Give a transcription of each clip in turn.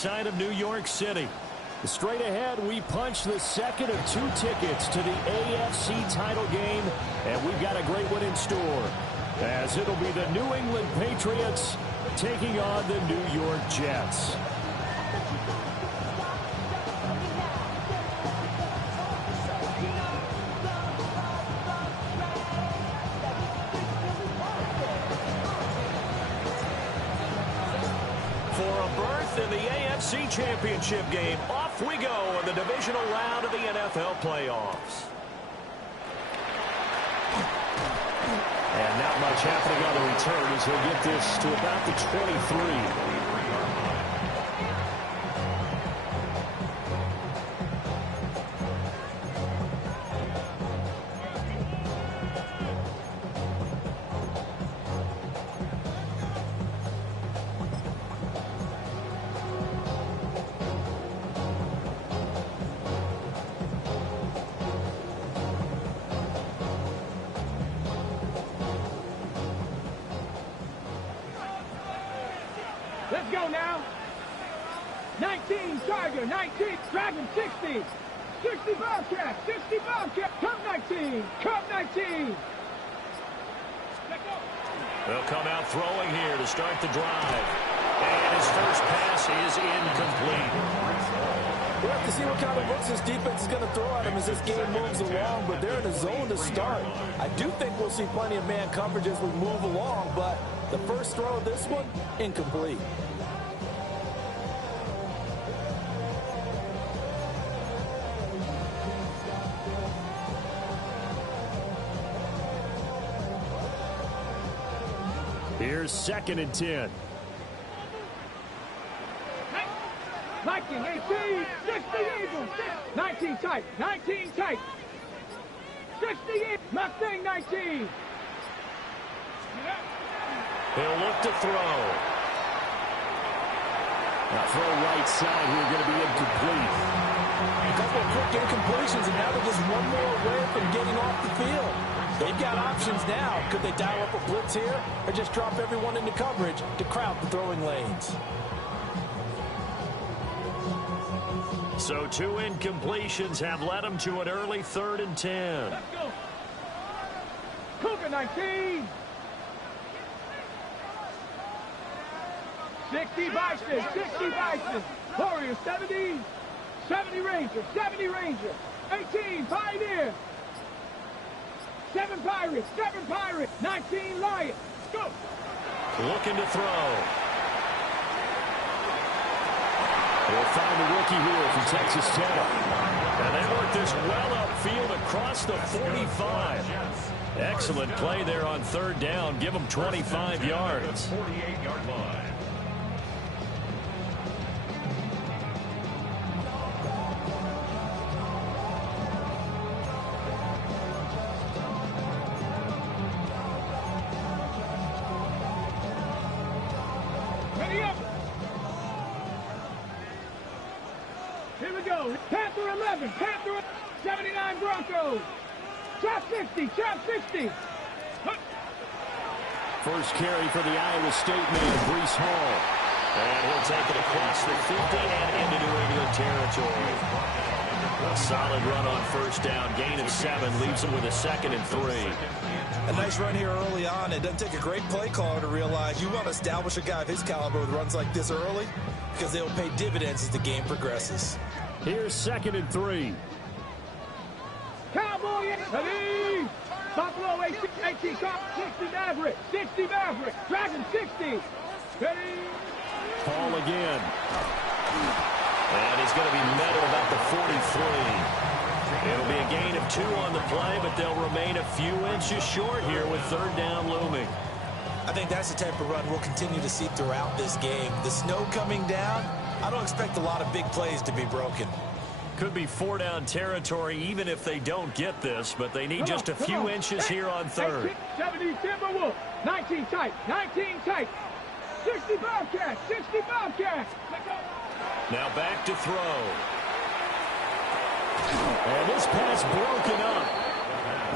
side of New York City. Straight ahead, we punch the second of 2 tickets to the AFC title game, and we've got a great one in store, as it'll be the New England Patriots taking on the New York Jets. In the AFC Championship game, off we go in the divisional round of the NFL playoffs. And not much happening on the return as he'll get this to about the 23. Let's go now. 19, Tiger, 19, Dragon, 60. 60 Bobcat, 60 Bobcat. Cup 19, Cup 19. Let's go. They'll come out throwing here to start the drive. And his first pass is incomplete. We'll have to see what kind of looks this defense is going to throw at him as this game moves along, but they're in a zone to start. I do think we'll see plenty of man coverage as we move along, but the first throw of this one, incomplete. Here's 2nd and 10. Viking, 18, 60 Eagles, 19 tight, 19 tight. 60 Eagles, Mustang 19. He'll look to throw. Now throw right side here, going to be incomplete. A couple of quick incompletions, and now they're just one more away from getting off the field. They've got options now. Could they dial up a blitz here or just drop everyone into coverage to crowd the throwing lanes? So 2 incompletions have led them to an early 3rd and 10. Let's go. Cougar 19. 60 Bison, 60 Bison. Warrior 70. 70 Ranger, 70 Ranger. 18 Pioneer. 7 Pirates, 7 Pirates. 19 Lions. Go. Looking to throw. We'll find the rookie here from Texas Tech. And they work this well upfield across the 45. Excellent play there on 3rd down. Give them 25 yards. 48-yard line. Ready up. Here we go. Panther 11, Panther 79 Broncos. Chop 60, chop 60. First carry for the Iowa State man, Breece Hall. And he'll take it across the 50 and into New England territory. A solid run on 1st down. Gain of 7 leaves him with a 2nd and 3. A nice run here early on. It doesn't take a great play caller to realize you want to establish a guy of his caliber with runs like this early because they'll pay dividends as the game progresses. Here's 2nd and 3. Cowboy, ready. Buffalo 18, 60 Maverick, 60 Maverick. Dragon 60. Ready. Hall again. And he's going to be met at about the 43. It'll be a gain of 2 on the play, but they'll remain a few inches short here with 3rd down looming. I think that's the type of run we'll continue to see throughout this game. The snow coming down, I don't expect a lot of big plays to be broken. Could be 4-down territory even if they don't get this, but they need just a few inches here on 3rd. 70 Timberwolf, 19 tight, 19 tight. 60 Bobcat, 60 Bobcat. Let's go. Now back to throw. And this pass broken up.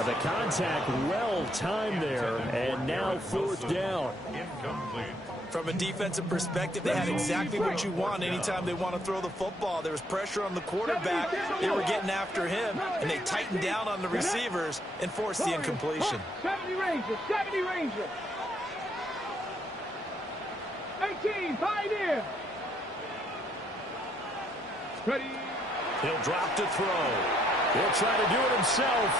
The contact well timed there, and now 4th down. Incomplete. From a defensive perspective, they had exactly what you want anytime they want to throw the football. There was pressure on the quarterback. They were getting after him, and they tightened down on the receivers and forced the incompletion. 70 Ranger, 70 Ranger. 18, Pioneer. Ready. He'll drop to throw. He'll try to do it himself.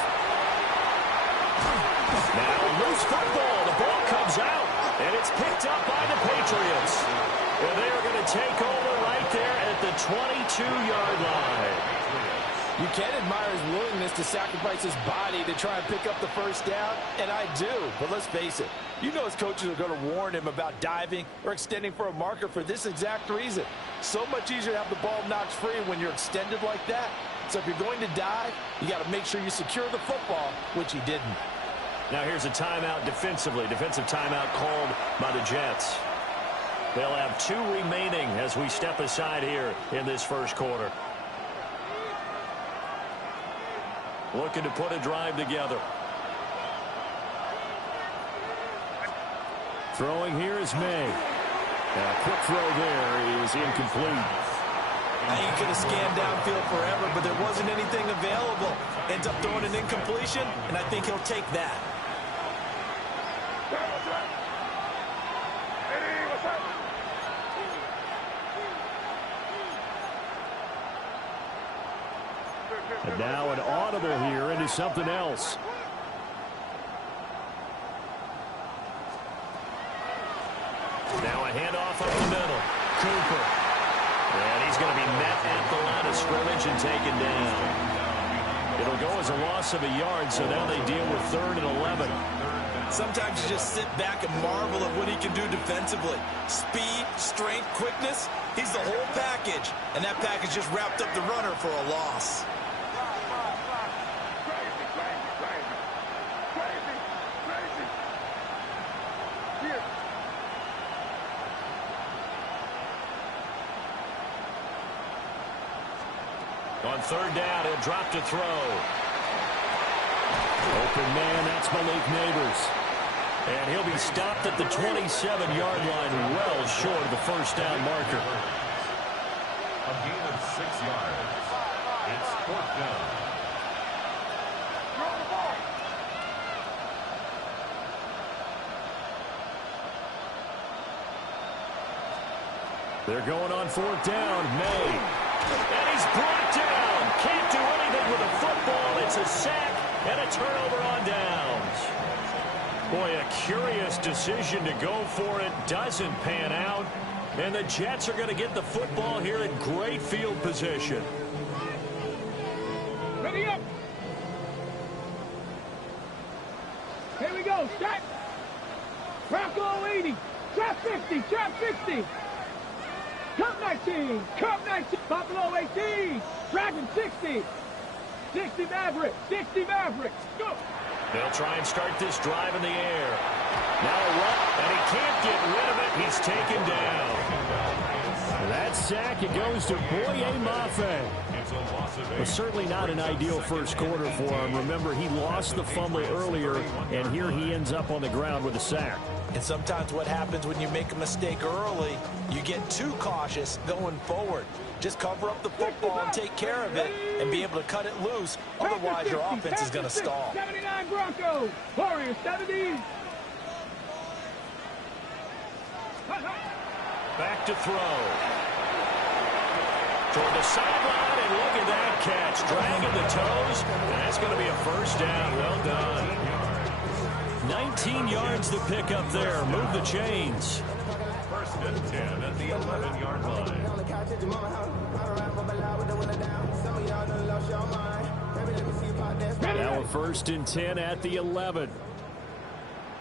Now loose football. The ball comes out, and it's picked up by the Patriots. And they are going to take over right there at the 22-yard line. You can admire his willingness to sacrifice his body to try and pick up the first down, and I do. But let's face it, you know his coaches are going to warn him about diving or extending for a marker for this exact reason. So much easier to have the ball knocked free when you're extended like that. So if you're going to dive, you got to make sure you secure the football, which he didn't. Now here's a timeout defensively. Defensive timeout called by the Jets. They'll have 2 remaining as we step aside here in this first quarter. Looking to put a drive together. Throwing here is May. A quick throw there is incomplete. He could have scanned downfield forever, but there wasn't anything available. Ends up throwing an incompletion, and I think he'll take that. And now an audible here into something else. Now a handoff up the middle. Cooper. And he's going to be met at the line of scrimmage and taken down. It'll go as a loss of a yard, so now they deal with 3rd and 11. Sometimes you just sit back and marvel at what he can do defensively. Speed, strength, quickness. He's the whole package. And that package just wrapped up the runner for a loss. On 3rd down, he'll drop to throw. Open man, that's Malik Neighbors. And he'll be stopped at the 27-yard line, well short of the first down marker. A gain of 6 yards. It's 4th down. They're going on 4th down. May. And he's brought down. Can't do anything with a football. It's a sack and a turnover on downs. Boy, a curious decision to go for it. Doesn't pan out. And the Jets are going to get the football here in great field position. Ready up. Here we go. Set. Bronco 80. Trap 50. Trap 60. Cup 19. Cup 19. Buffalo 18. Dragon 60. 60 Maverick. 60 Maverick. Go. They'll try and start this drive in the air. Now a run, and he can't get rid of it. He's taken down. That sack, it goes to Boye Mafe. Well, certainly not an ideal first quarter for him. Remember, he lost the fumble earlier, and here he ends up on the ground with a sack. And sometimes what happens when you make a mistake early, you get too cautious going forward. Just cover up the football and take care of it and be able to cut it loose. Otherwise, your offense is going to stall. 79 Broncos. Warriors 70. Back to throw. Toward the sideline, and look at that catch. Dragging the toes, and that's going to be a first down. Well done. 19 yards to pick up there. Move the chains. 1st and 10 at the 11-yard line. Now a 1st and 10 at the 11.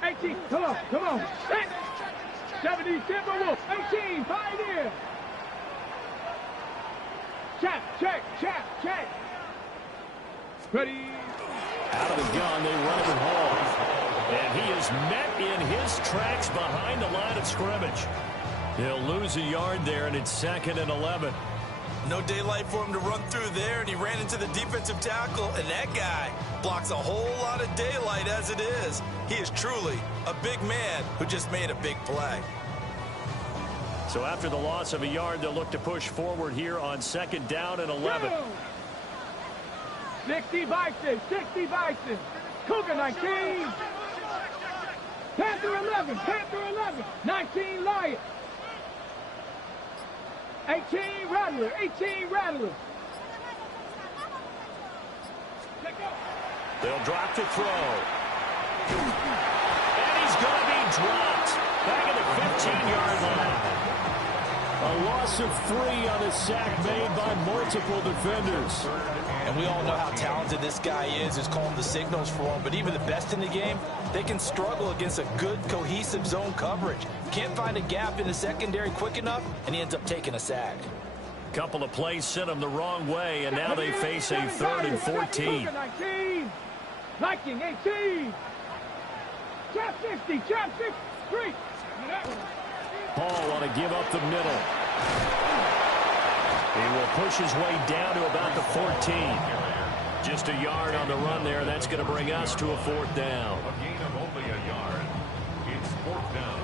18. Come on. Come on. 70 Timberwolves. 18 Pioneer. Check. Ready. Out of the gun, they run it with Hall. And he is met in his tracks behind the line of scrimmage. He'll lose a yard there, and it's 2nd and 11. No daylight for him to run through there, and he ran into the defensive tackle, and that guy blocks a whole lot of daylight as it is. He is truly a big man who just made a big play. So after the loss of a yard, they'll look to push forward here on 2nd down and 11. 60 Bison, 60 Bison. Cougar 19. Panther 11, Panther 11. 19 Lion. 18 Rattler, 18 Rattler. They'll drop to throw. And he's going to be dropped. Back at the 15-yard line. A loss of 3 on a sack made by multiple defenders. And we all know how talented this guy is calling the signals for him. But even the best in the game, they can struggle against a good, cohesive zone coverage. Can't find a gap in the secondary quick enough, and he ends up taking a sack. Couple of plays sent them the wrong way, and now they face a 3rd and 14. 19. Viking 18. Trap 50, trap 63. Paul want to give up the middle. He will push his way down to about the 14. Just a yard on the run there. That's going to bring us to a 4th down. A gain of only a yard. It's 4th down.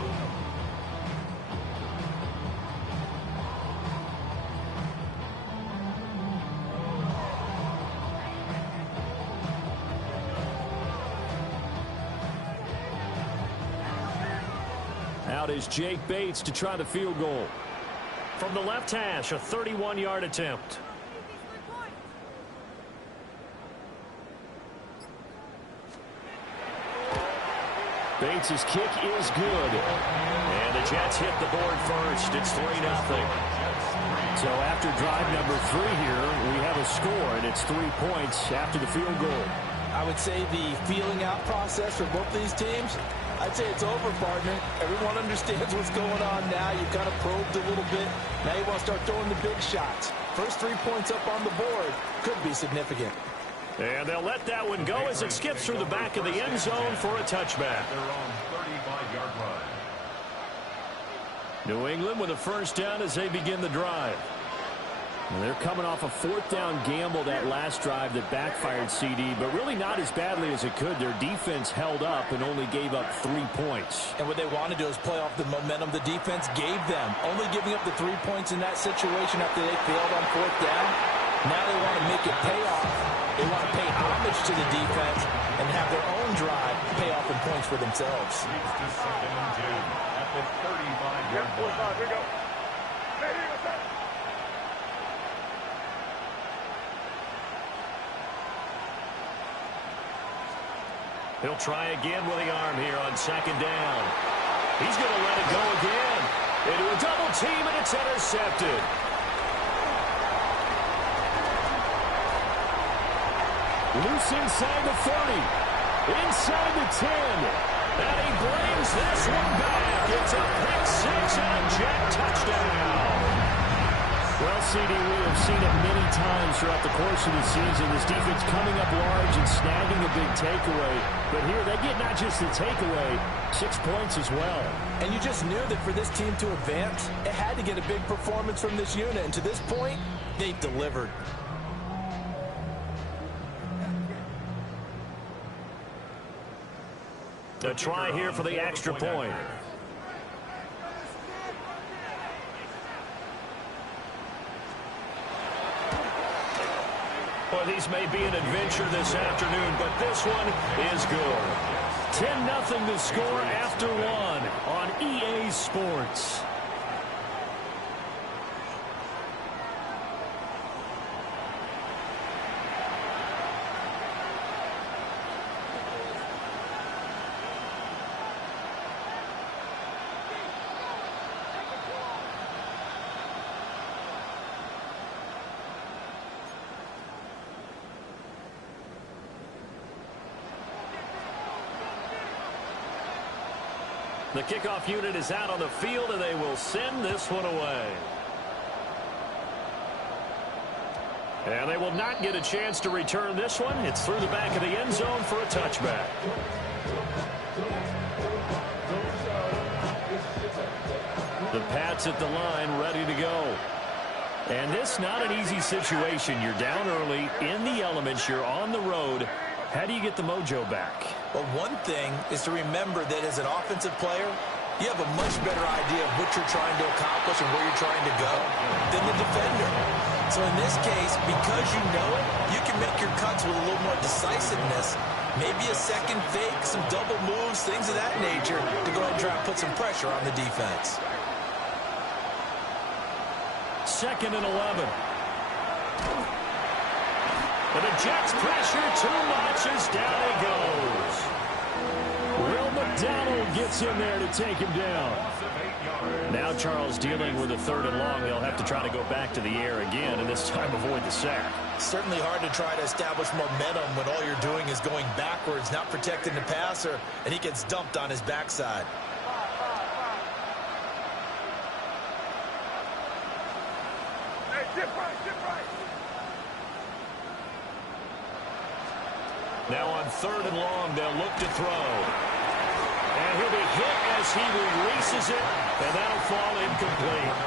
Out is Jake Bates to try the field goal. From the left hash, a 31-yard attempt. Bates' kick is good. And the Jets hit the board first. It's 3-0. So after drive number 3 here, we have a score, and it's 3 points after the field goal. I would say the feeling out process for both these teams, I'd say it's over, partner. Everyone understands what's going on now. You kind of probed a little bit. Now you want to start throwing the big shots. First 3 points up on the board could be significant. And they'll let that one go as it skips through the back of the end zone for a touchback. They're on 35-yard line. New England with a first down as they begin the drive. And they're coming off a 4th down gamble that last drive that backfired CD, but really not as badly as it could. Their defense held up and only gave up 3 points. And what they want to do is play off the momentum the defense gave them. Only giving up the 3 points in that situation after they failed on 4th down. Now they want to make it pay off. They want to pay homage to the defense and have their own drive pay off in points for themselves. Leads to 2nd and 2 at the 35-yard line. Here we go. He'll try again with the arm here on 2nd down. He's going to let it go again. Into a double team, and it's intercepted. Loose inside the 30. Inside the 10. And he brings this one back. It's a pick 6 and a Jet touchdown. Well, CD, we have seen it many times throughout the course of the season. This defense coming up large and snagging a big takeaway. But here they get not just the takeaway, 6 points as well. And you just knew that for this team to advance, it had to get a big performance from this unit. And to this point, they've delivered. A try here for the extra point. Well, these may be an adventure this afternoon, but this one is good. 10-0 the score after 1 on EA Sports. The kickoff unit is out on the field, and they will send this one away. And they will not get a chance to return this one. It's through the back of the end zone for a touchback. The Pats at the line, ready to go. And this not an easy situation. You're down early, in the elements, you're on the road. How do you get the mojo back? Well, one thing is to remember that as an offensive player, you have a much better idea of what you're trying to accomplish and where you're trying to go than the defender. So in this case, because you know it, you can make your cuts with a little more decisiveness. Maybe a second fake, some double moves, things of that nature to go ahead and try and put some pressure on the defense. 2nd and 11. And the Jets pressure too much as down he goes. Will McDonald gets in there to take him down. Now Charles dealing with a 3rd and long. They'll have to try to go back to the air again, and this time avoid the sack. Certainly hard to try to establish momentum when all you're doing is going backwards, not protecting the passer, and he gets dumped on his backside. Hey, zip right. Now on 3rd and long, they'll look to throw. And he'll be hit as he releases it, and that'll fall incomplete.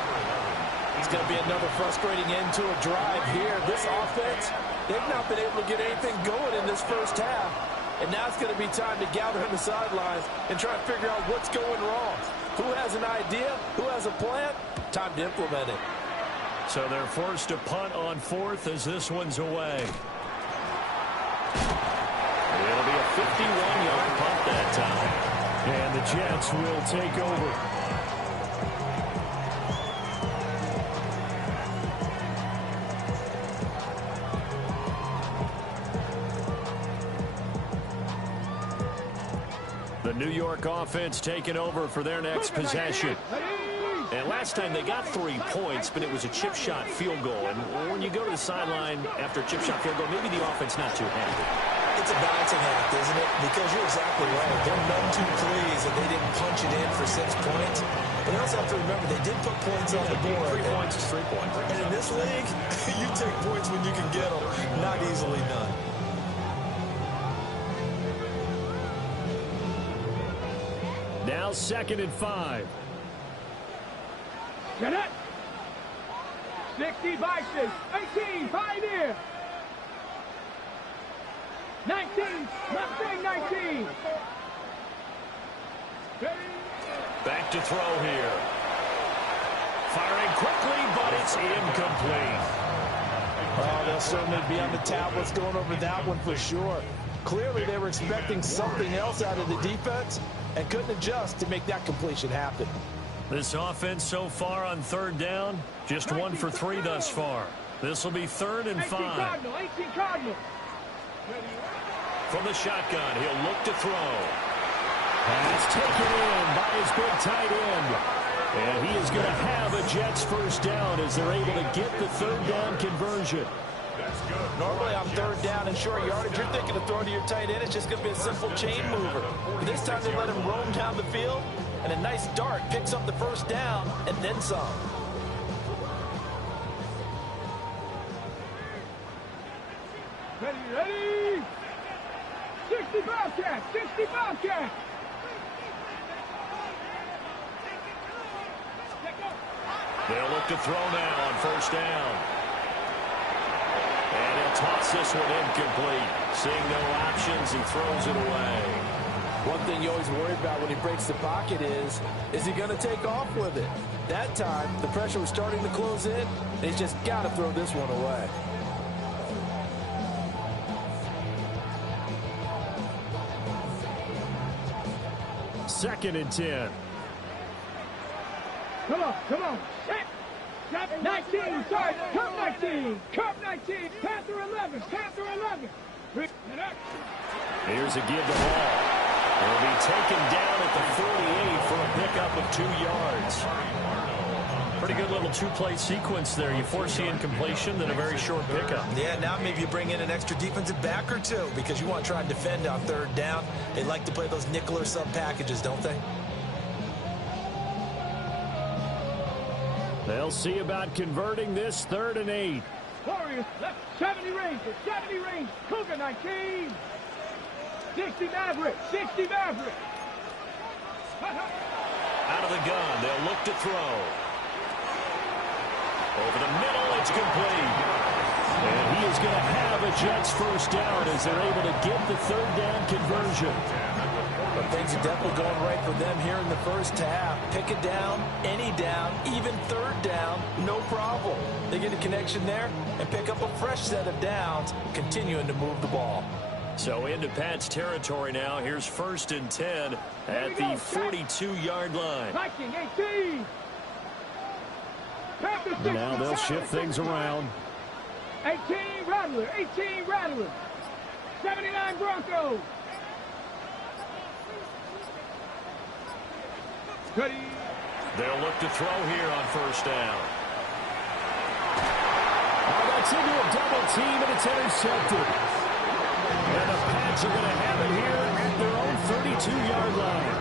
It's going to be another frustrating end to a drive here. This offense, they've not been able to get anything going in this first half. And now it's going to be time to gather on the sidelines and try and figure out what's going wrong. Who has an idea? Who has a plan? Time to implement it. So they're forced to punt on 4th as this one's away. It'll be a 51-yard punt that time. And the Jets will take over. The New York offense taking over for their next possession. And last time they got 3 points, but it was a chip shot field goal. And when you go to the sideline after a chip shot field goal, maybe the offense not too happy. It's a balancing act, isn't it? Because you're exactly right. They're none too pleased that they didn't punch it in for 6 points. But you also have to remember they did put points on the board. 3 points is 3 points. And in this league, you take points when you can get them. Not easily done. Now 2nd and 5. Get it. 60 Vices. 18. Pioneer. 19. Mustang 19. Back to throw here. Firing quickly, but it's incomplete. Oh, they'll certainly be on the tablets going over that one for sure. Clearly, they were expecting something else out of the defense and couldn't adjust to make that completion happen. This offense so far on 3rd down, just 1 for 3 thus far. This will be 3rd and 5. 18 Cardinal. From the shotgun, he'll look to throw. Pass taken in by his big tight end. And he is going to have a Jets first down as they're able to get the 3rd down conversion. Normally on 3rd down and short yardage, you're thinking of throwing to your tight end. It's just going to be a simple chain mover. But this time they let him roam down the field, and a nice dart picks up the first down and then some. Ready. 60 Bobcat. 60 Bobcat. They'll look to throw now on 1st down. And he'll toss this one incomplete. Seeing no options, he throws it away. One thing you always worry about when he breaks the pocket is he going to take off with it? That time, the pressure was starting to close in, and he's just got to throw this one away. Second and 10. Come on. Set. 19. Sorry. Cup 19. Cup 19. Panther 11. Panther 11. Here's a give the ball. It'll be taken down at the 48 for a pickup of 2 yards. Pretty good little 2-play sequence there. You force the incompletion, then a very short pickup. Yeah, now maybe you bring in an extra defensive back or two because you want to try and defend on 3rd down. They like to play those nickel or sub packages, don't they? They'll see about converting this 3rd and 8. Warriors left 70 range. 70 range. Cougar 19. 60 Maverick. 60 Maverick. Out of the gun, they'll look to throw. Over the middle, it's complete. And he is going to have a Jets first down as they're able to get the 3rd down conversion. But things are definitely going right for them here in the first half. Pick a down, any down, even third down, no problem. They get a connection there and pick up a fresh set of downs, continuing to move the ball. So into Pat's territory now. Here's 1st and 10 at the 42-yard line. Viking 18. Now they'll shift things around. 18 Rattler, 18 Rattler. 79 Broncos. They'll look to throw here on 1st down. Oh, that's into a double team, and it's intercepted. And the Pats are going to have it here at their own 32-yard line.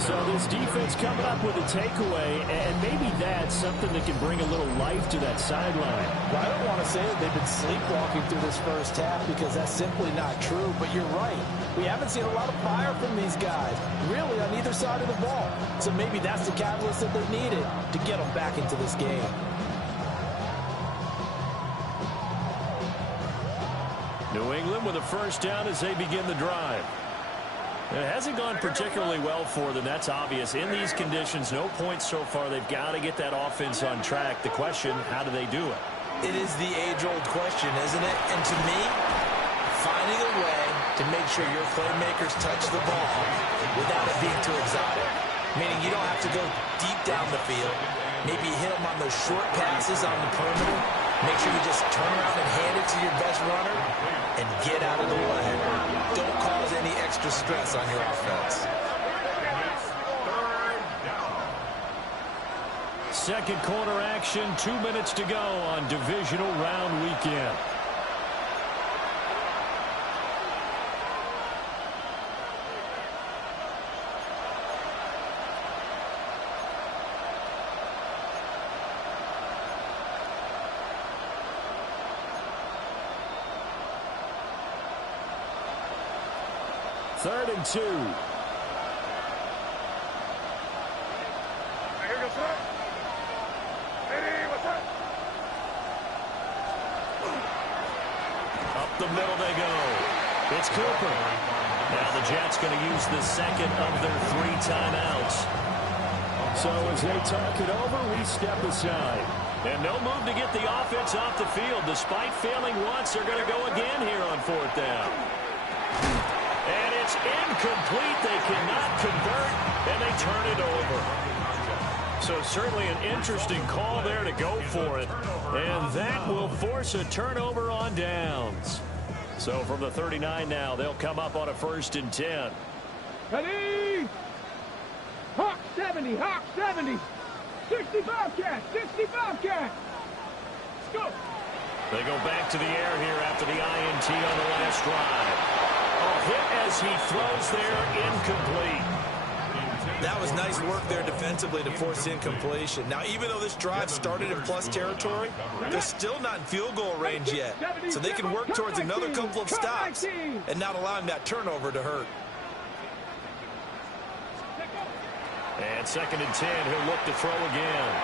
So this defense coming up with a takeaway, and maybe that's something that can bring a little life to that sideline. Well, I don't want to say that they've been sleepwalking through this first half because that's simply not true, but you're right. We haven't seen a lot of fire from these guys, really, on either side of the ball. So maybe that's the catalyst that they needed to get them back into this game. New England with a 1st down as they begin the drive. It hasn't gone particularly well for them. That's obvious. In these conditions, no points so far. They've got to get that offense on track. The question, how do they do it? It is the age-old question, isn't it? And to me, finding a way to make sure your playmakers touch the ball without it being too exotic. Meaning you don't have to go deep down the field. Maybe hit them on those short passes on the perimeter. Make sure you just turn around and hand it to your best runner and get out of the way. Don't cause any extra stress on your offense. Second quarter action, 2 minutes to go on divisional round weekend. Third and 2. Here goes up. Hey, what's up? Up the middle they go. It's Cooper. Now the Jets going to use the second of their 3 timeouts. So as they talk it over, we step aside. And no move to get the offense off the field. Despite failing once, they're going to go again here on 4th down. And it's incomplete. They cannot convert, and they turn it over. So certainly an interesting call there to go for it. And that will force a turnover on downs. So from the 39 now, they'll come up on a 1st and 10. Ready? Hawk 70, Hawk 70. 65 cat, 65 cat. Let's go. They go back to the air here after the INT on the last drive. A hit as he throws there, incomplete. That was nice work there defensively to force incompletion. Now, even though this drive started in plus territory, they're still not in field goal range yet. So they can work towards another couple of stops and not allowing that turnover to hurt. And 2nd and 10, he'll look to throw again.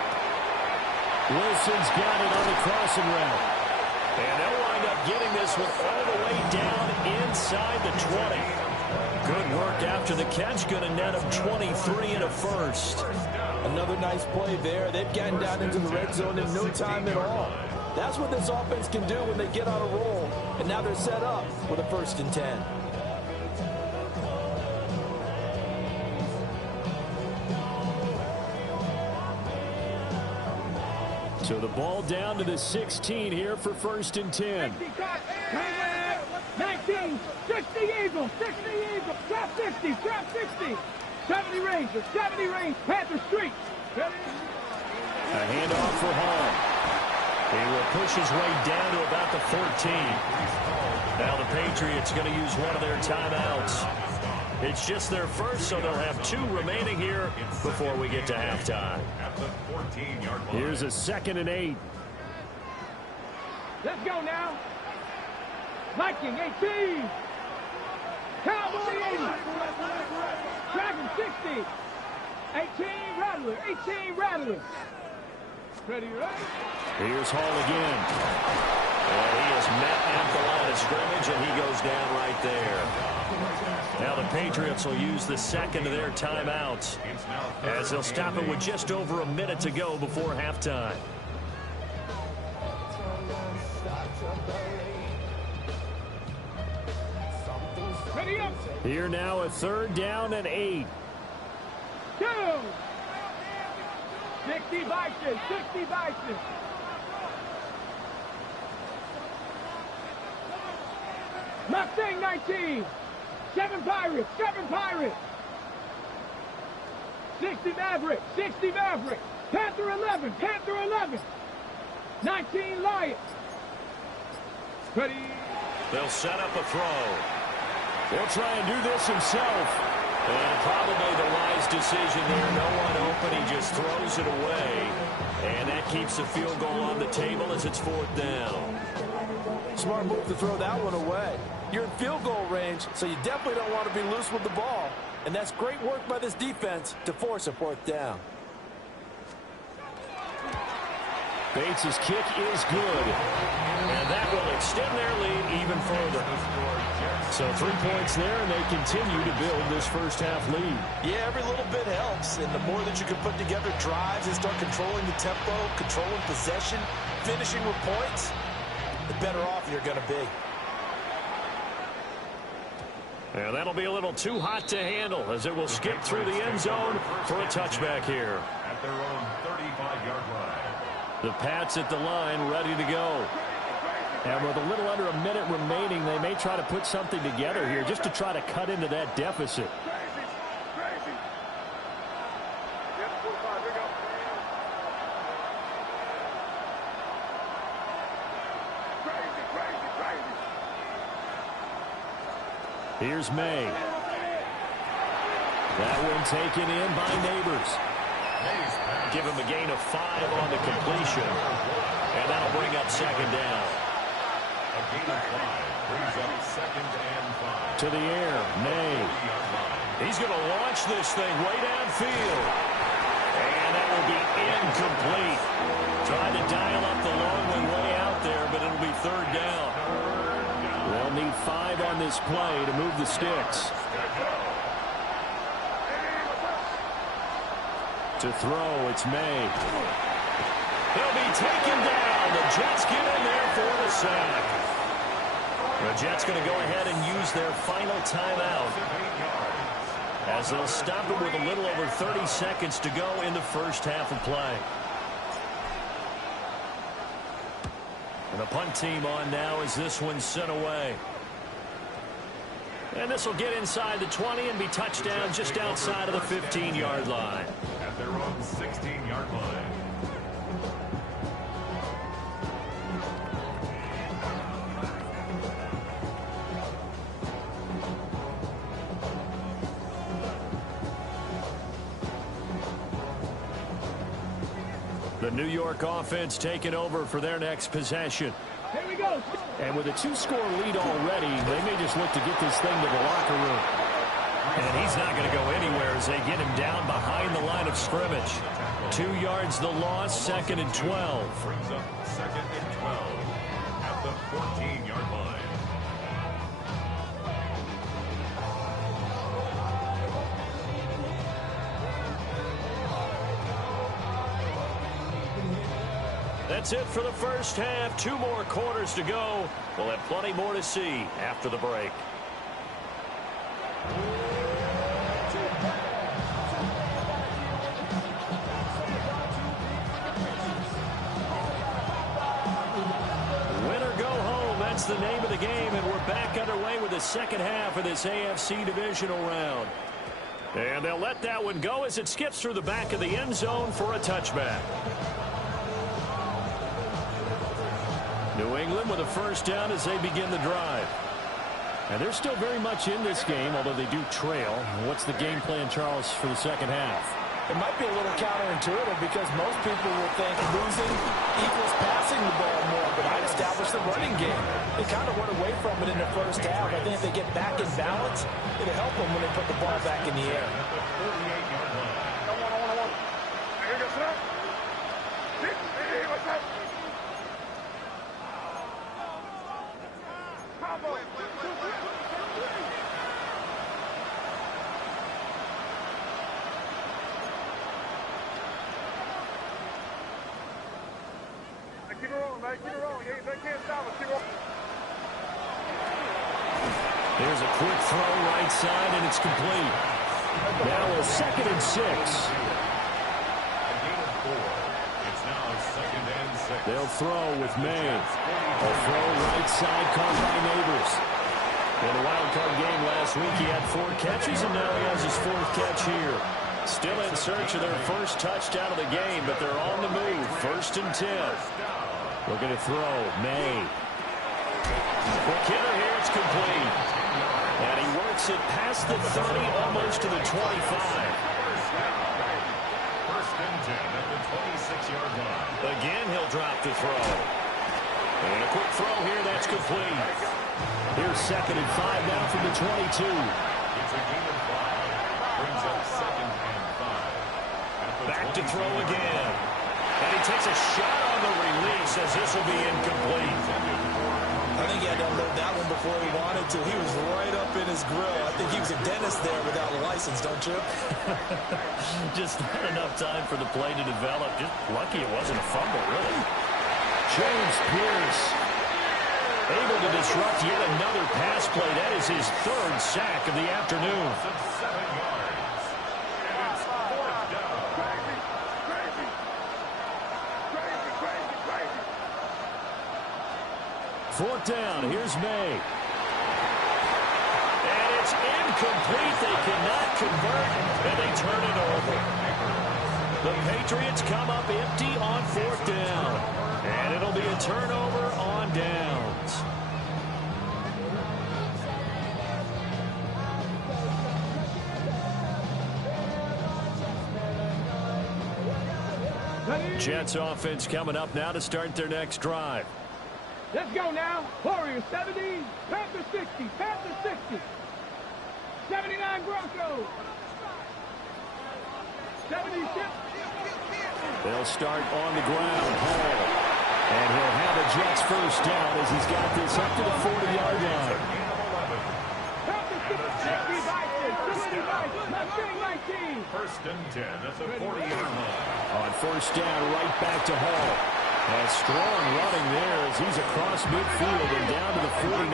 Wilson's got it on the crossing route. And they'll wind up getting this one all the way down inside the 20. Good work after the catch. Going to net him 23 and a 1st. Another nice play there. They've gotten down into the red zone in no time at all. That's what this offense can do when they get on a roll. And now they're set up with a 1st and 10. So the ball down to the 16 here for 1st and 10. 19, 60 Eagles, 60 Eagles, trap 50, trap 60. 70 Rangers, 70 Rangers, Panther Street. A handoff for Hall. He will push his way down to about the 14. Now the Patriots going to use one of their timeouts. It's just their first, so they'll have 2 remaining here before we get to halftime. Here's a 2nd and 8. Let's go now. Viking 18. Cowboy 80. Dragon 60. 18 Rattler. 18 Rattler. Ready, right? Here's Hall again. And he is met at the line of scrimmage, and he goes down right there. Now the Patriots will use the second of their timeouts as they'll stop it with just over a minute to go before halftime. Here now a 3rd down and 8. 2. 60 Bison, 60 Bison. Mustang 19. 7 Pirates, 7 Pirates. 60 Maverick, 60 Maverick. Panther 11, Panther 11. 19 Lions. Ready. They'll set up a throw. He'll try and do this himself. And probably the wise decision there. No one open. He just throws it away. And that keeps the field goal on the table as it's 4th down. Smart move to throw that one away. You're in field goal range, so you definitely don't want to be loose with the ball. And that's great work by this defense to force a 4th down. Bates' kick is good. And that will extend their lead even further. So 3 points there, and they continue to build this first half lead. Yeah, every little bit helps. And the more that you can put together drives and start controlling the tempo, controlling possession, finishing with points, the better off you're going to be. And that'll be a little too hot to handle as it will skip through the end zone for a touchback here. At their own 35-yard line. The Pats at the line ready to go. And with a little under a minute remaining, they may try to put something together here just to try to cut into that deficit. Here's May. That one taken in by Neighbors. Give him a gain of 5 on the completion. And that'll bring up 2nd down. A gain of 5 brings up 2nd and 5. To the air, May. He's going to launch this thing way downfield. And that will be incomplete. Trying to dial up the long one way out there, but it'll be 3rd down. They'll need 5 on this play to move the sticks. To throw, it's May. He'll be taken down. The Jets get in there for the sack. The Jets going to go ahead and use their final timeout as they'll stop it with a little over 30 seconds to go in the first half of play. And the punt team on now as this one's sent away. And this will get inside the 20 and be touched down just outside of the 15-yard line. At their own 16-yard line. The New York offense taking over for their next possession. Here we go. And with a 2-score lead already, they may just look to get this thing to the locker room. And he's not going to go anywhere as they get him down behind the line of scrimmage. 2 yards the loss, 2nd and 12. Brings up 2nd and 12 at the 14-yard line. That's it for the first half. 2 more quarters to go. We'll have plenty more to see after the break. Win or go home, that's the name of the game, and we're back underway with the second half of this AFC divisional round. And they'll let that one go as it skips through the back of the end zone for a touchback. New England with a first down as they begin the drive. And they're still very much in this game, although they do trail. What's the game plan, Charles, for the second half? It might be a little counterintuitive because most people will think losing equals passing the ball more, but I'd establish the running game. They kind of went away from it in the first half. I think if they get back in balance, it'll help them when they put the ball back in the air. Keep it rolling, man. Keep it rolling. They can't stop us. Keep it rolling. There's a quick throw right side, and it's complete. Now a 2nd and 6. They'll throw with May. A throw right side caught by Neighbors. In a wild card game last week, he had 4 catches, and now he has his 4th catch here. Still in search of their first touchdown of the game, but they're on the move. 1st and 10. Looking to throw. May. Quick hitter here. It's complete. And he works it past the 30, almost to the 25. 1st and 10 at the 26-yard line. Again, he'll drop the throw. And a quick throw here. That's complete. Here's 2nd and 5 now from the 22. It's a gain of 5. Brings up 2nd and 5. Back to throw again. And he takes a shot on the release as this will be incomplete. I think he had to unload that one before he wanted to. He was right up in his grill. I think he was a dentist there without a license, don't you? Just not enough time for the play to develop. Just lucky it wasn't a fumble, really. James Pierce able to disrupt yet another pass play. That is his 3rd sack of the afternoon. 7 yards. And it's 4th down. Fourth down. Here's May. And it's incomplete. They cannot convert, and they turn it over. The Patriots come up empty on 4th down. And it'll be a turnover on downs. Jets offense coming up now to start their next drive. Let's go now. Warriors 70, Panthers 60, Panthers 60. 79 Broncos. 76. They'll start on the ground. Hall. And he'll have a Jets first down as he's got this up to the 40-yard line. Panthers 60, 1st and 10 at the 40-yard line. On first down, right back to Hall. And strong running there as he's across midfield and down to the 49.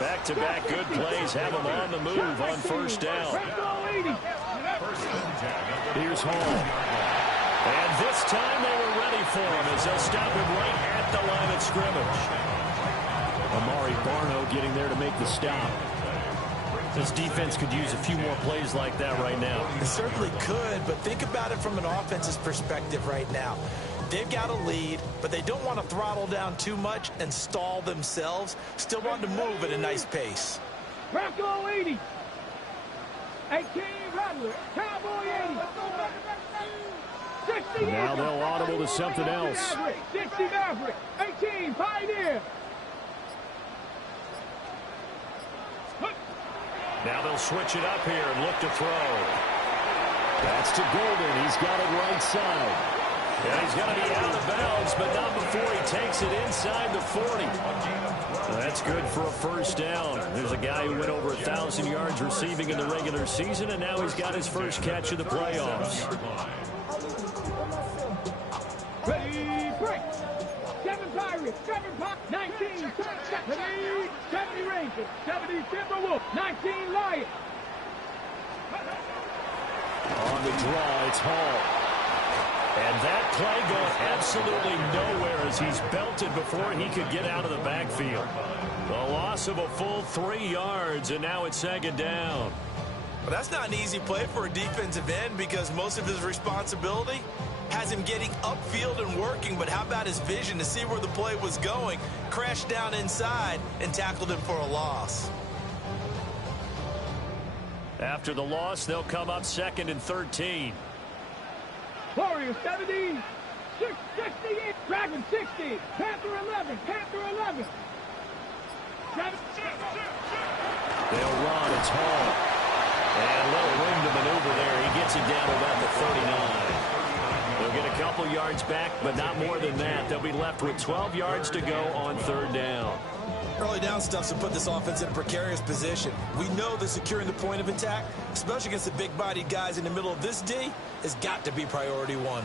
Back-to-back good plays have him on the move on first down. Here's Hall. And this time they were ready for him as they'll stop him right at the line of scrimmage. Amari Barno getting there to make the stop. This defense could use a few more plays like that right now. It certainly could, but think about it from an offense's perspective right now. They've got a lead, but they don't want to throttle down too much and stall themselves. Still want to move at a nice pace. Bronco 80. 18 Rattler. Cowboy 80. 60 Now they'll audible to something else. 60 Maverick. 18 Pioneer. Now they'll switch it up here and look to throw. That's to Golden. He's got it right side. And he's going to be out of bounds, but not before he takes it inside the 40. That's good for a first down. There's a guy who went over 1,000 yards receiving in the regular season, and now he's got his first catch of the playoffs. Ready, break. 7 Pirates, 7 Pop, 19, 70 Rangers, 70 Timberwolves, 19 Lions. On the draw, it's Hall. And that play going absolutely nowhere as he's belted before he could get out of the backfield. The loss of a full 3 yards, and now it's 2nd down. Well, that's not an easy play for a defensive end because most of his responsibility has him getting upfield and working, but how about his vision to see where the play was going, crashed down inside, and tackled him for a loss. After the loss, they'll come up 2nd and 13. Warriors 70, 68, Dragon 60, Panther 11, Panther 11. They'll run, it's Hall. And a little room to maneuver there. He gets it down to about the 39. The They'll get a couple yards back, but not more than that. They'll be left with 12 yards to go on third down. Early down stuff's to put this offense in a precarious position. We know that securing the point of attack, especially against the big-bodied guys in the middle of this D, has got to be priority one.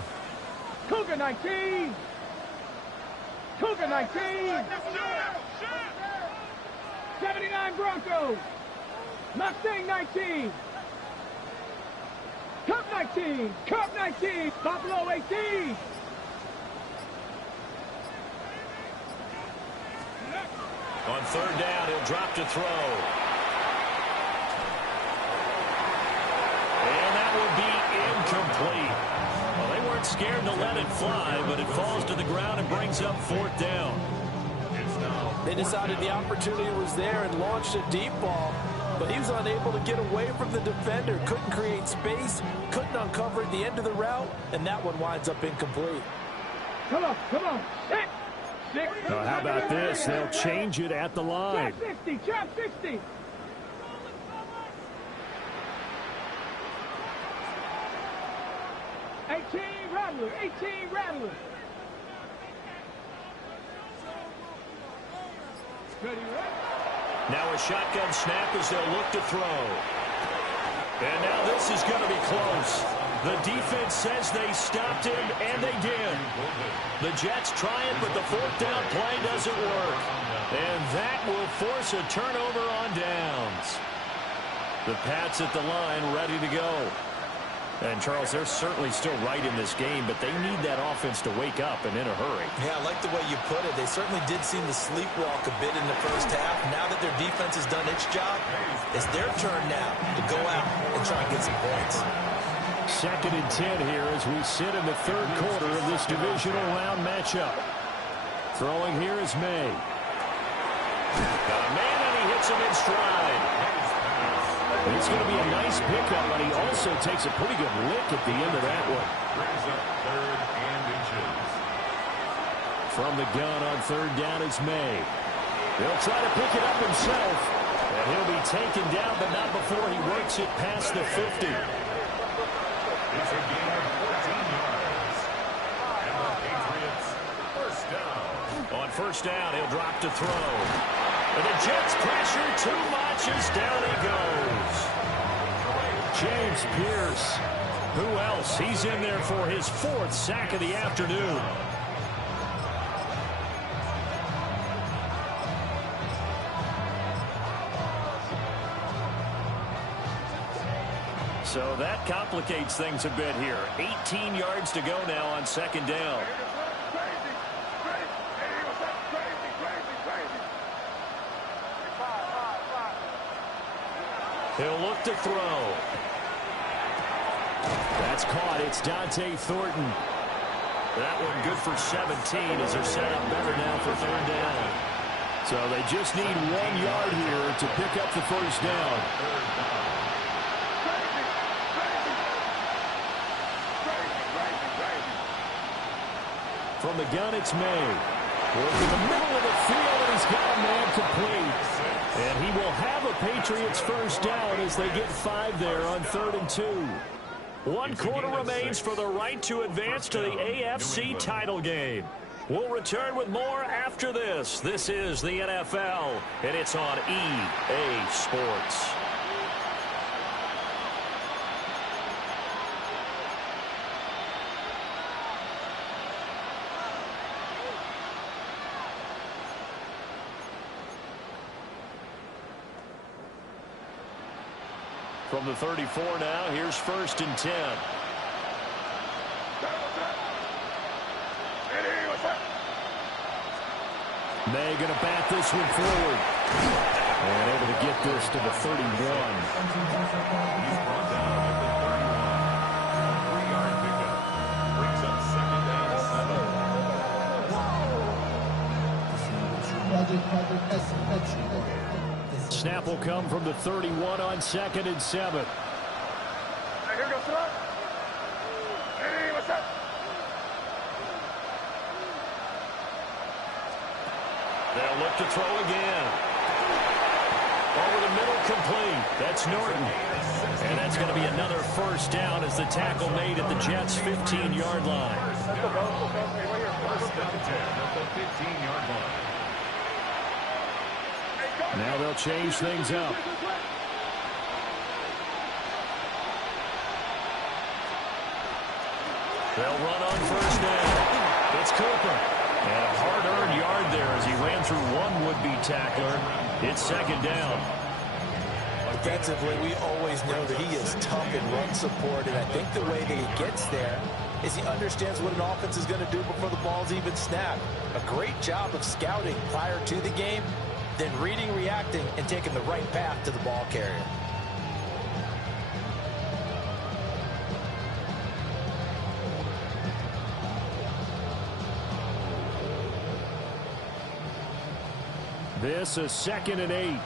Cougar 19. Cougar 19. 79 Broncos. Mustang 19. Cup 19. Cup 19. Buffalo 18. On third down, he'll drop to throw. And that will be incomplete. Well, they weren't scared to let it fly, but it falls to the ground and brings up fourth down. They decided the opportunity was there and launched a deep ball, but he was unable to get away from the defender, couldn't create space, couldn't uncover at the end of the route, and that one winds up incomplete. Come on, come on. Six. How about this? They'll change it at the line. Trap 50, trap 50. Rattler, 18 Rattler. Now a shotgun snap as they'll look to throw. And now this is going to be close. The defense says they stopped him, and they did. The Jets try it, but the fourth down play doesn't work. And that will force a turnover on downs. The Pats at the line ready to go. And, Charles, they're certainly still right in this game, but they need that offense to wake up and in a hurry. Yeah, I like the way you put it. They certainly did seem to sleepwalk a bit in the first half. Now that their defense has done its job, it's their turn now to go out and try and get some points. 2nd and 10 here as we sit in the third quarter of this divisional round matchup. Throwing here is May. Got a man, and he hits him in stride. It's going to be a nice pickup, but he also takes a pretty good lick at the end of that one. Brings up 3rd and inches. From the gun on third down is May. He'll try to pick it up himself, and he'll be taken down, but not before he works it past the 50. It's a gain of 14 yards. And the Patriots first down. On first down, he'll drop to throw. And the Jets pressure too much as down he goes. James Pierce. Who else? He's in there for his 4th sack of the afternoon. So that complicates things a bit here. 18 yards to go now on 2nd down. He'll look to throw. That's caught. It's Dante Thornton. That one good for 17 as they're set up better now for third down. So they just need 1 yard here to pick up the first down. From the gun, it's May. Working the middle of the field, and he's got a man complete. And he will have a Patriots first down as they get 5 there on 3rd and 2. 1 quarter remains for the right to advance to the AFC title game. We'll return with more after this. This is the NFL, and it's on EA Sports. From the 34 now, here's 1st and 10. May going to bat this one forward. And able to get this to the 31. He's brought down at the 31. 3-yard pickup. Brings up 2nd and 7. Snap will come from the 31 on 2nd and 7. Hey, here goes up. Hey, what's up? They'll look to throw again. Over the middle, complete. That's Norton. And that's going to be another first down as the tackle made at the Jets' 15-yard line. First down and 10 at the 15-yard line. Now they'll change things up. They'll run on first down. It's Cooper. And a hard-earned yard there as he ran through one would-be tackler. It's second down. Defensively, we always know that he is tough in run support, and I think the way that he gets there is he understands what an offense is going to do before the ball's even snapped. A great job of scouting prior to the game, then reading, reacting, and taking the right path to the ball carrier. This is 2nd and 8.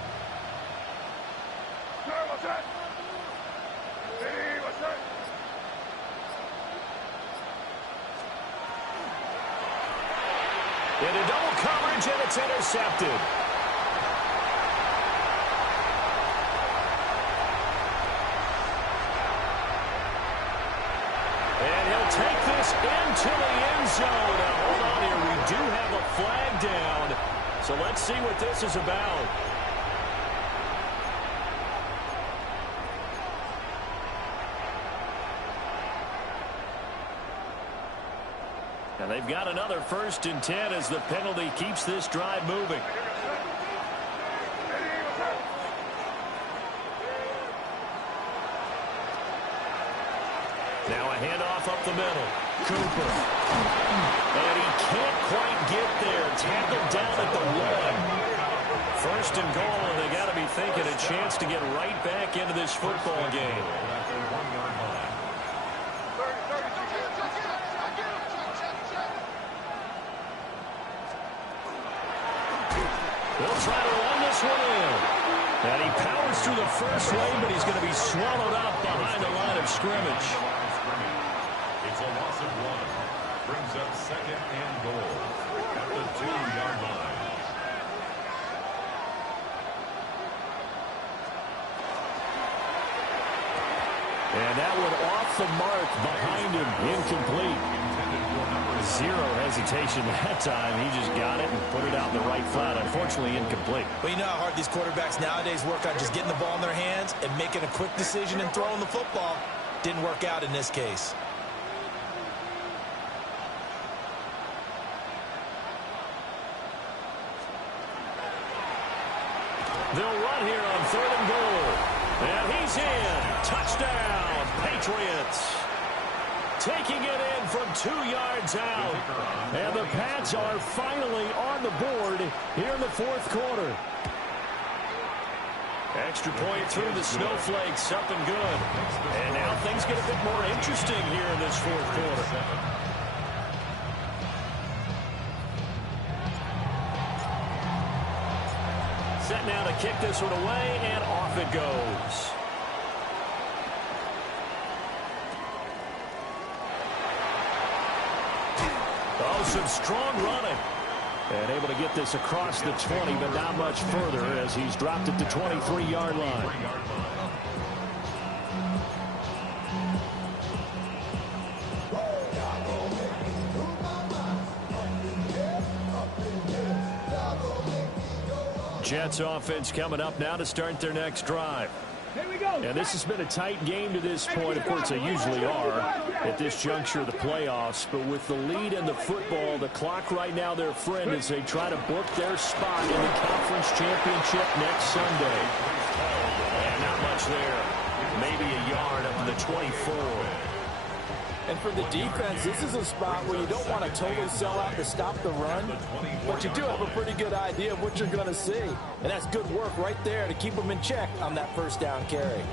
Into double coverage, and it's intercepted. And he'll take this into the end zone. Now, hold on here. We do have a flag down. So let's see what this is about. And they've got another 1st and 10 as the penalty keeps this drive moving. Now a handoff up the middle. Cooper. And he can't quite get there. Tackled down at the 1. 1st and goal, and they got to be thinking a chance to get right back into this football game. They'll try to run this one in. And he powers through the first lane, but he's going to be swallowed up behind the line of scrimmage. It's a loss of 1. Brings up 2nd and goal at the 2-yard line. And that one off the mark behind him. Incomplete. Zero hesitation that time. He just got it and put it out in the right flat. Unfortunately, incomplete. Well, you know how hard these quarterbacks nowadays work on just getting the ball in their hands and making a quick decision and throwing the football. Didn't work out in this case. They'll run here on 3rd and goal. And he's in. Touchdown, Patriots. Taking it in from 2 yards out. And the Pats are finally on the board here in the 4th quarter. Extra point through the snowflakes. Something good. And now things get a bit more interesting here in this 4th quarter. Set now to kick this one away, and off it goes. Oh, some strong running. And able to get this across the 20, but not much further as he's dropped it to 23-yard line. Jets offense coming up now to start their next drive. And this has been a tight game to this point. Of course, they usually are at this juncture of the playoffs. But with the lead in the football, the clock right now their friend as they try to book their spot in the conference championship next Sunday. And not much there. Maybe a yard up to the 24. And for the defense, this is a spot where you don't want to totally sell out to stop the run, but you do have a pretty good idea of what you're going to see. And that's good work right there to keep them in check on that first down carry.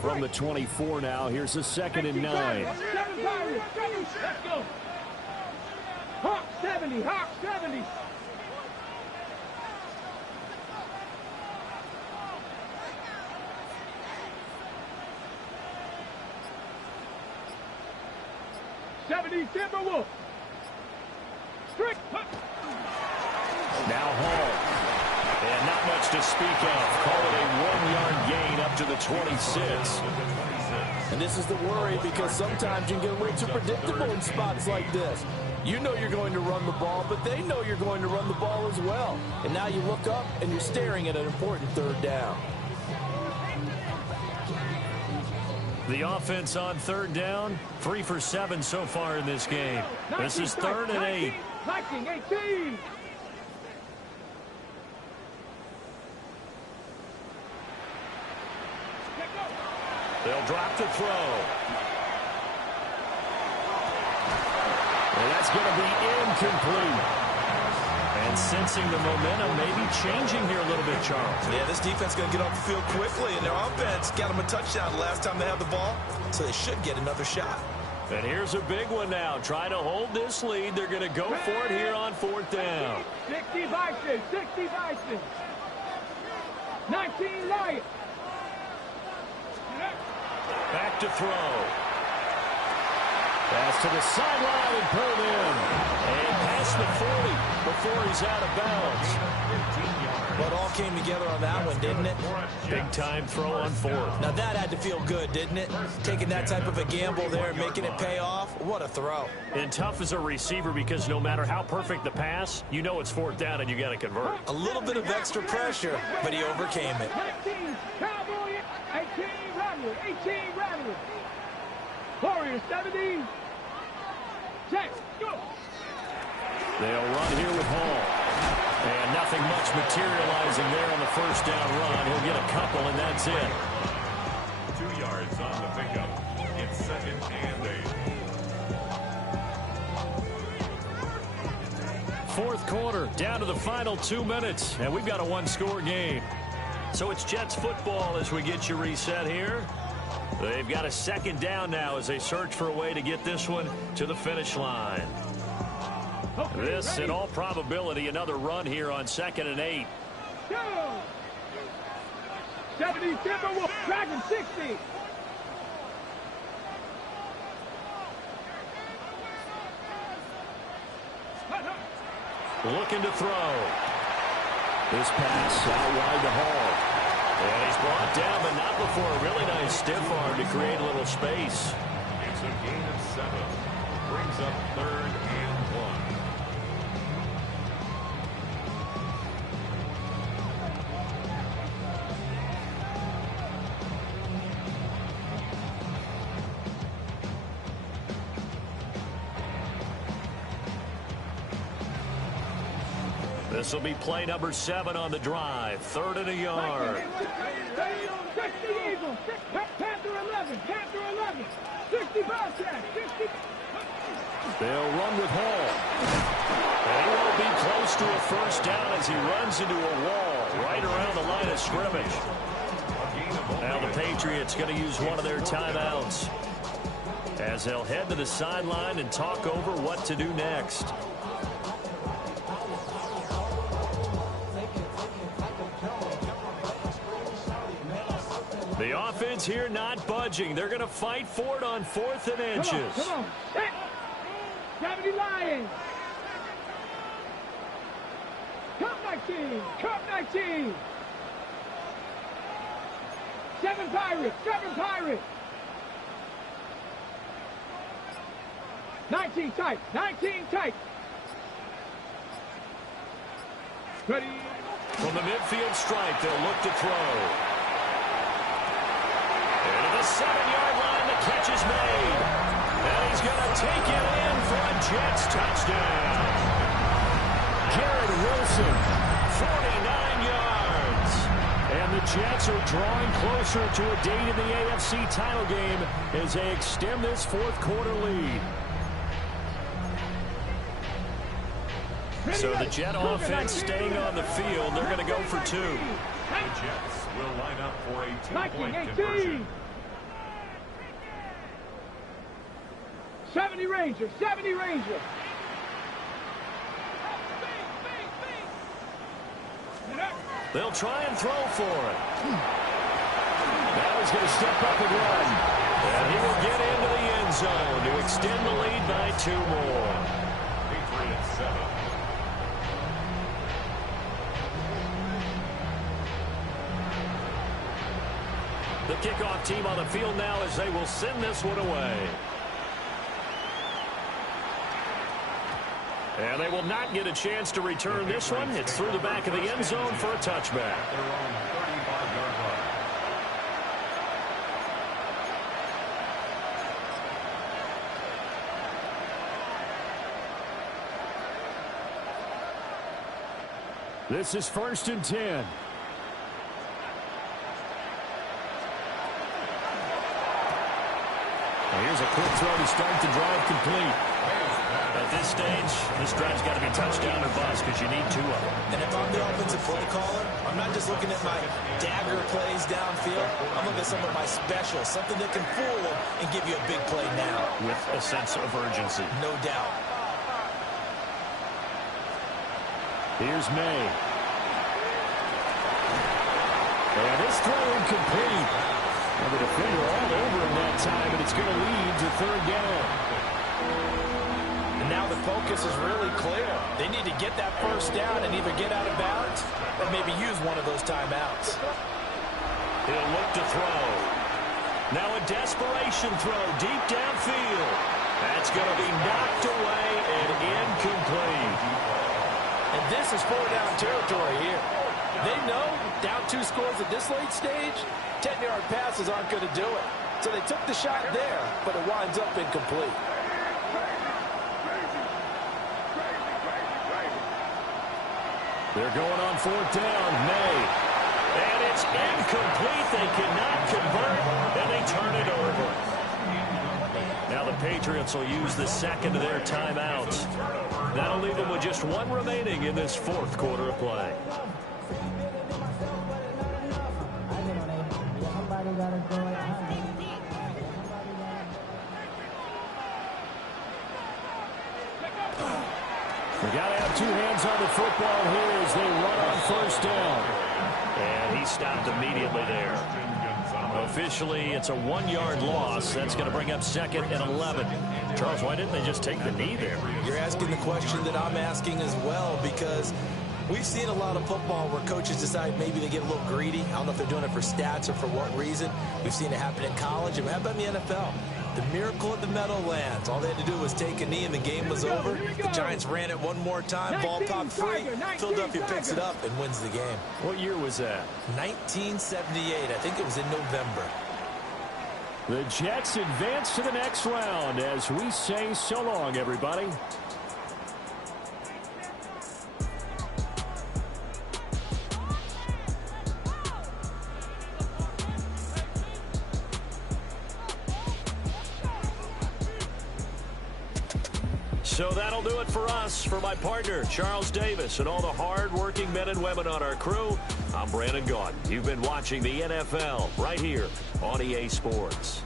From the 24 now, here's a 2nd and 9. Let's go. Hawk 70, Hawk 70. Timberwolf. Strict. Now Hall. And to speak of. Call it a 1-yard gain up to the 26. And this is the worry because sometimes you can get a little too predictable in spots like this. You know you're going to run the ball, but they know you're going to run the ball as well. And now you look up and you're staring at an important third down. The offense on third down, 3 for 7 so far in this game. This is 3rd and 8. 18. They'll drop the throw. And that's going to be incomplete. And sensing the momentum maybe changing here a little bit, Charles. Yeah, this defense is going to get off the field quickly, and their offense got them a touchdown last time they had the ball, so they should get another shot. And here's a big one now. Trying to hold this lead. They're going to go for it here on 4th down. 60 Vikings, 60 Vikings. 19 Lions. Back to throw. Pass to the sideline and pulled in. And past the 40 before he's out of bounds. But all came together on that one, didn't it? Big time throw on 4th. Now that had to feel good, didn't it? Taking that type of a gamble there and making it pay off. What a throw. And tough as a receiver because no matter how perfect the pass, you know it's 4th down and you got to convert. A little bit of extra pressure, but he overcame it. 19 Cowboy, 18 Rattler, 18 Rattler. Warriors 70. Jack, go. They'll run here with Hall. And nothing much materializing there on the 1st down run. He'll get a couple, and that's it. 2 yards on the pickup. It's 2nd and 8. 4th quarter, down to the final 2 minutes, and we've got a 1-score game. So it's Jets football as we get you reset here. They've got a 2nd down now as they search for a way to get this one to the finish line. This, in all probability, another run here on 2nd and 8. Go. 70 Timberwolves, Dragon 60. Looking to throw. This pass out wide to Hall. And he's brought down, but not before a really nice stiff arm to create a little space. It's a gain of 7. Brings up 3rd and 1. This will be play number 7 on the drive. 3rd and a yard. 60 Eagles, Panther 11, Panther 11, 60 Bobcats, 60. They'll run with Hall. And he won't be close to a 1st down as he runs into a wall right around the line of scrimmage. Now the Patriots going to use one of their timeouts as they'll head to the sideline and talk over what to do next. The offense here not budging. They're going to fight for it on 4th and inches. Come on. Set. 70 Lions. Cup 19. Cup 19. 7 Pirates. 7 Pirates. 19 tight. 19 tight. Ready. From the midfield stripe, they'll look to throw. To the 7-yard line, the catch is made. And he's going to take it in for a Jets touchdown. Garrett Wilson, 49 yards. And the Jets are drawing closer to a date in the AFC title game as they extend this 4th quarter lead. So the Jet offense staying on the field. They're going to go for 2. The Jets will line up for a 2-point conversion. 70 Rangers, 70 Rangers. They'll try and throw for it. Now he's going to step up and run. And he will get into the end zone to extend the lead by 2 more. Patriots 7. The kickoff team on the field now as they will send this one away. And they will not get a chance to return this one. It's through the back of the end zone for a touchback. This is 1st and 10. Here's a quick throw to start the drive complete. At this stage, this drive's got to be touchdown or bust because you need 2 of them. And if I'm the offensive play caller, I'm not just looking at my dagger plays downfield. I'm looking at some of my specials, something that can fool them and give you a big play now. With a sense of urgency. No doubt. Here's May. And this throw incomplete. And the defender all over him that time, and it's going to lead to 3rd down. And now the focus is really clear. They need to get that 1st down and either get out of bounds or maybe use one of those timeouts. He'll look to throw. Now a desperation throw deep downfield. That's going to be knocked away and incomplete. And this is 4-down territory here. They know down 2 scores at this late stage, 10-yard passes aren't going to do it. So they took the shot there, but it winds up incomplete. They're going on 4th down. May. And it's incomplete. They cannot convert, and they turn it over. Now the Patriots will use the 2nd of their timeouts. That'll leave them with just 1 remaining in this 4th quarter of play. We got to have 2 hands on the football here as they run on 1st down. And he stopped immediately there. Officially, it's a 1-yard loss. That's going to bring up 2nd and 11. Charles, why didn't they just take the knee there? You're asking the question that I'm asking as well, because we've seen a lot of football where coaches decide maybe they get a little greedy. I don't know if they're doing it for stats or for what reason. We've seen it happen in college. And how about in the NFL? The miracle at the Meadowlands. All they had to do was take a knee and the game was over. The Giants ran it one more time. Ball popped free. Philadelphia picks it up and wins the game. What year was that? 1978. I think it was in November. The Jets advance to the next round as we say so long, everybody. So that'll do it for us. For my partner, Charles Davis, and all the hard-working men and women on our crew, I'm Brandon Gaudin. You've been watching the NFL right here on EA Sports.